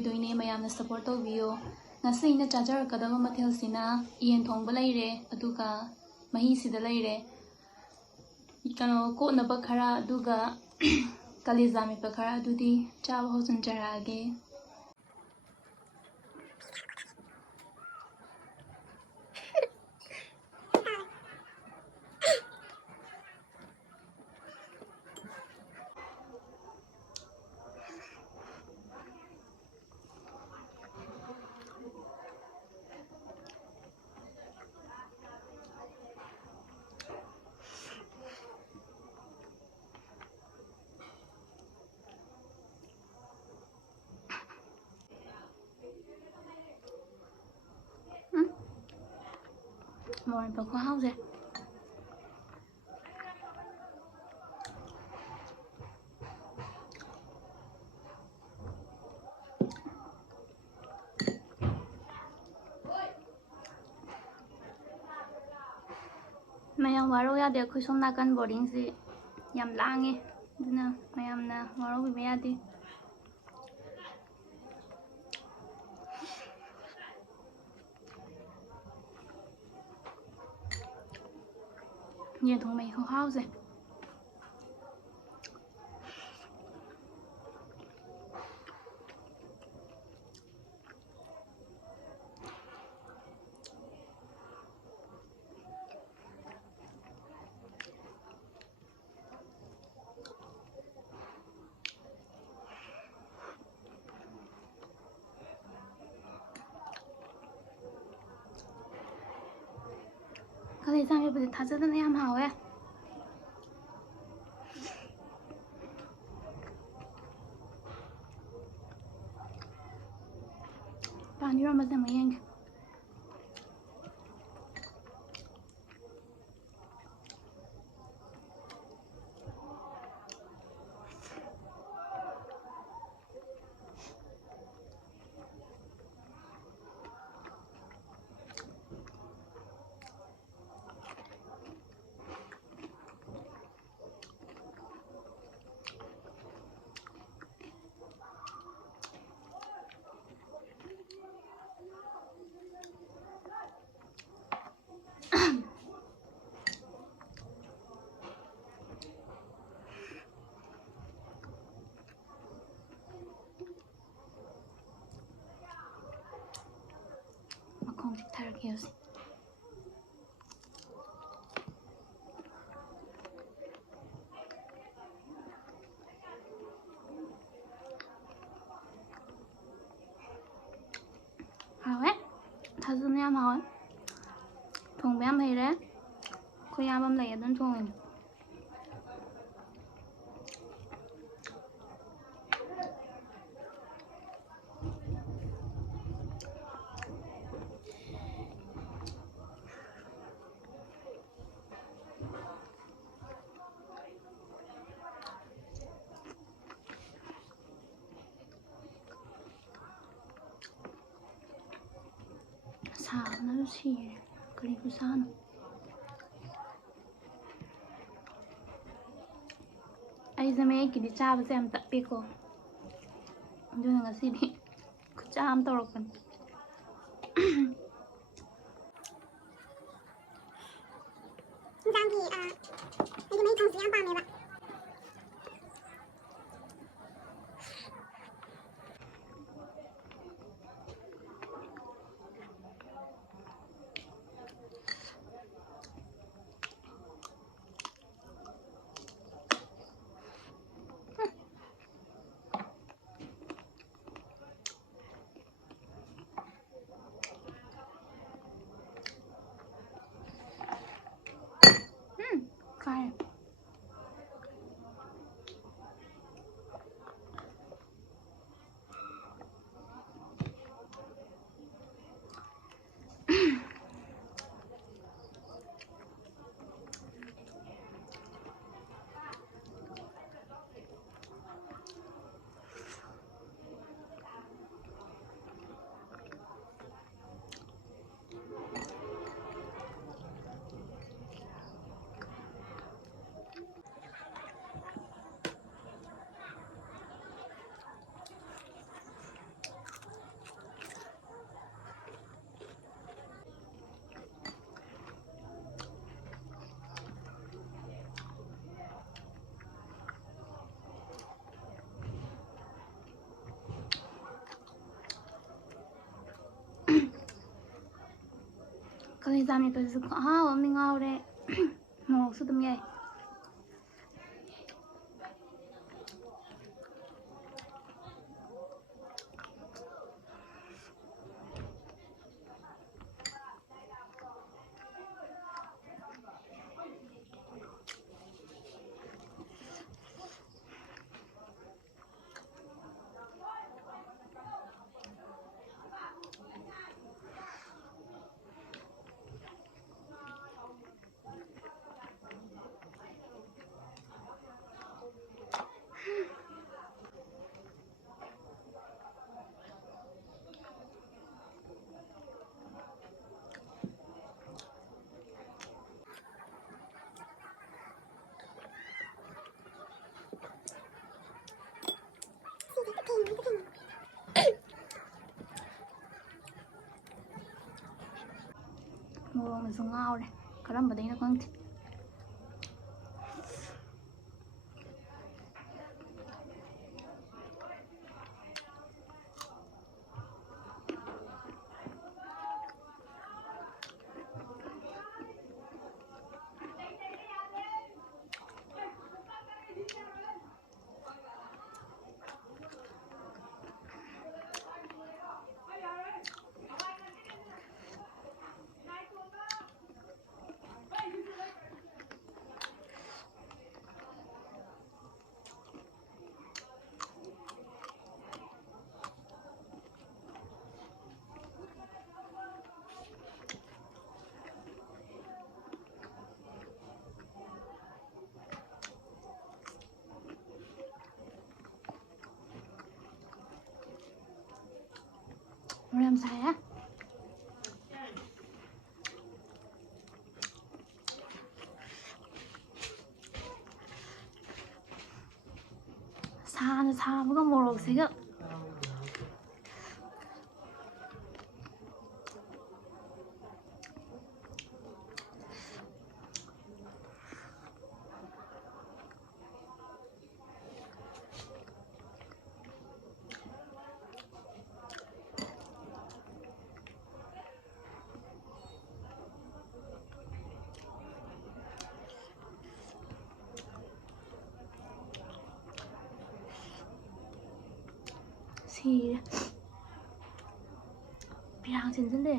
ꯂꯣꯏꯗꯣꯏꯅꯦ ꯃꯌꯥꯝꯅ ꯁꯞꯄꯣꯔꯠ ꯇꯧꯕꯤꯌꯣ ꯉꯁꯤ ꯑꯩꯅ ꯆꯥꯖꯔꯛꯀꯗꯕ ꯃꯊꯦꯜꯁꯤꯅ ꯌꯦꯟ ꯊꯣꯡꯕ ꯂꯩꯔꯦ ꯑꯗꯨꯒ ꯃꯍꯤꯁꯤꯗ ꯂꯩꯔꯦ ꯀꯣꯠꯅꯕ ꯈꯔ ꯑꯗꯨꯒ ꯀꯂꯦꯖꯥ ꯃꯦꯠꯄ ꯈꯔ ꯑꯗꯨꯗꯤ ꯆꯥꯕ ꯍꯧꯖꯤꯟꯖꯔꯛꯑꯒꯦ Mồi và khoa học rồi mayam waro ya de khoi som nakan boarding si yam lange duna mayam na waro bi ya de nhìn thằng mày không hao rồi có thể sang bây giờ thật rất là em hào ấy bao nhiêu mà xem mấy anh không thích thar kiểu gì hào ấy thật sự em hào ấy thùng bé em hay đấy khôi em âm lấy đơn thùng sao nó xì cái gì sao nó ai ra mấy cái đi cha với em tập biết cô cho nên là xì đi cha em tao rồi Giang thì mấy thằng gì ăn ba mày bạn khai ꯀꯂꯦꯖꯥ ꯃꯦꯠꯄꯁꯤꯁꯨ ꯑꯍꯥꯎ ꯑꯃꯅꯤ ꯉꯥꯎꯔꯦ ꯃꯣꯔꯣꯛꯁꯨ ꯑꯗꯨꯝ ꯌꯥꯏ ꯃꯣꯔꯣꯛꯅꯁꯨ ꯉꯥꯎꯔꯦ ꯀꯔꯝꯕꯗꯩꯅꯣ ꯈꯪꯗꯦ ꯃꯣꯔꯣꯛ ꯌꯥꯝ ꯁꯥꯏꯍꯦ ꯁꯥꯅ ꯁꯥꯕꯒ ꯃꯣꯔꯣꯛꯁꯤꯒ ꯁꯤꯔꯦ ꯄꯤꯔꯥꯡ ꯆꯤꯟꯁꯤꯜꯂꯦ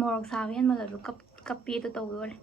ꯃꯣꯔꯣꯛ ꯁꯥꯕ ꯍꯦꯟꯃꯜꯂꯁꯨ ꯀꯞꯄꯤꯗꯣ ꯇꯧꯗꯣꯔꯦ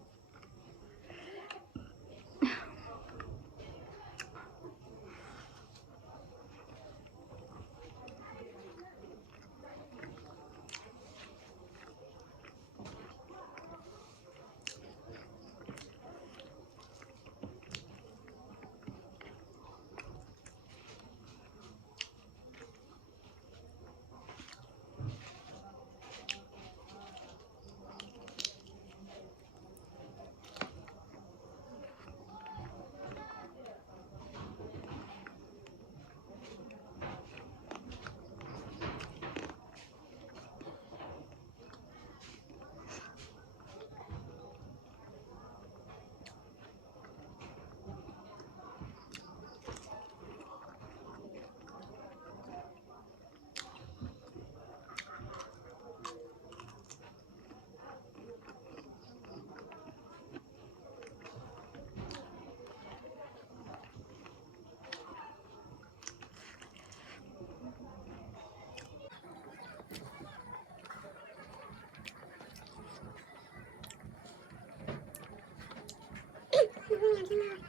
ที่มาก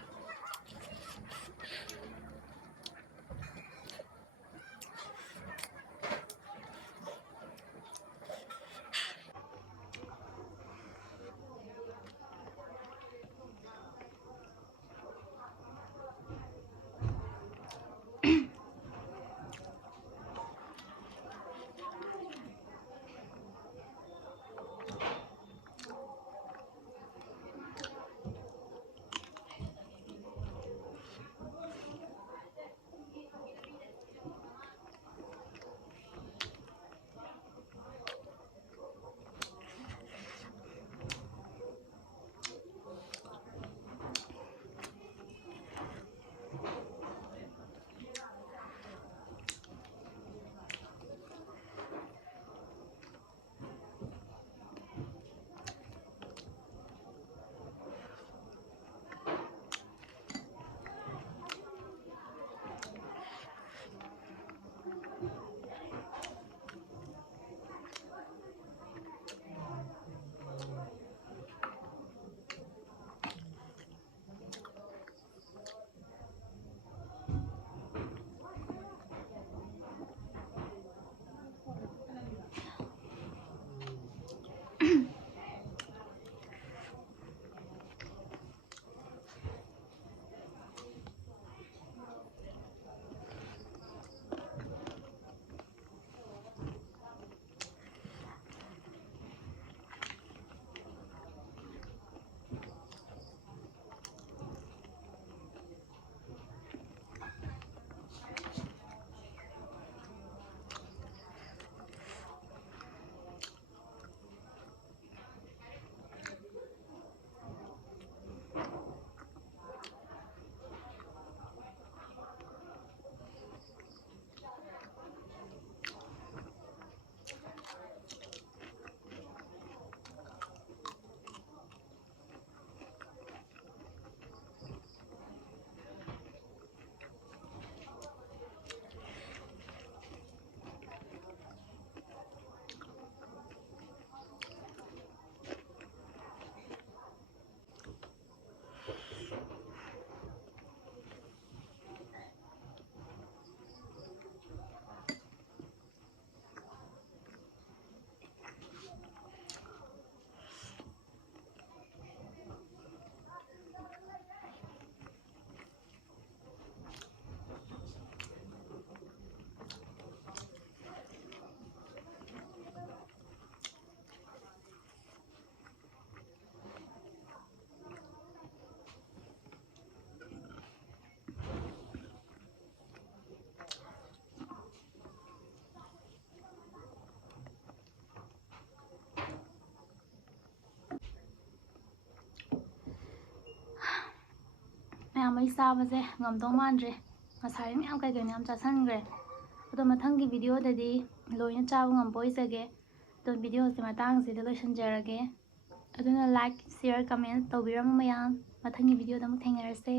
ꯃꯌꯥꯝ ꯑꯩ ꯆꯥꯕꯁꯦ ꯉꯝꯗꯧ ꯃꯥꯟꯗ꯭ꯔꯦ ꯉꯁꯥꯏ ꯃꯌꯥꯝ ꯀꯩ ꯀꯩꯅꯣ ꯌꯥꯝ ꯆꯥꯁꯟꯈ꯭ꯔꯦ ꯑꯗꯣ ꯃꯊꯪꯒꯤ ꯚꯤꯗꯤꯑꯣꯗꯗꯤ ꯂꯣꯏꯅ ꯆꯥꯕ ꯉꯝꯕ ꯑꯣꯏꯖꯒꯦ ꯑꯗꯣ ꯚꯤꯗꯤꯑꯣꯁꯦ ꯃꯇꯥꯡꯁꯤꯗ ꯂꯣꯏꯁꯤꯟꯖꯔꯒꯦ ꯑꯗꯨꯅ ꯂꯥꯏꯛ ꯁꯤꯌꯔ ꯀꯃꯦꯟ ꯇꯧꯕꯤꯔꯝꯃꯣ ꯃꯌꯥꯝ ꯃꯊꯪꯒꯤ ꯚꯤꯗꯤꯑꯣꯗ ꯑꯃꯨꯛ ꯊꯦꯡꯅꯔꯁꯦ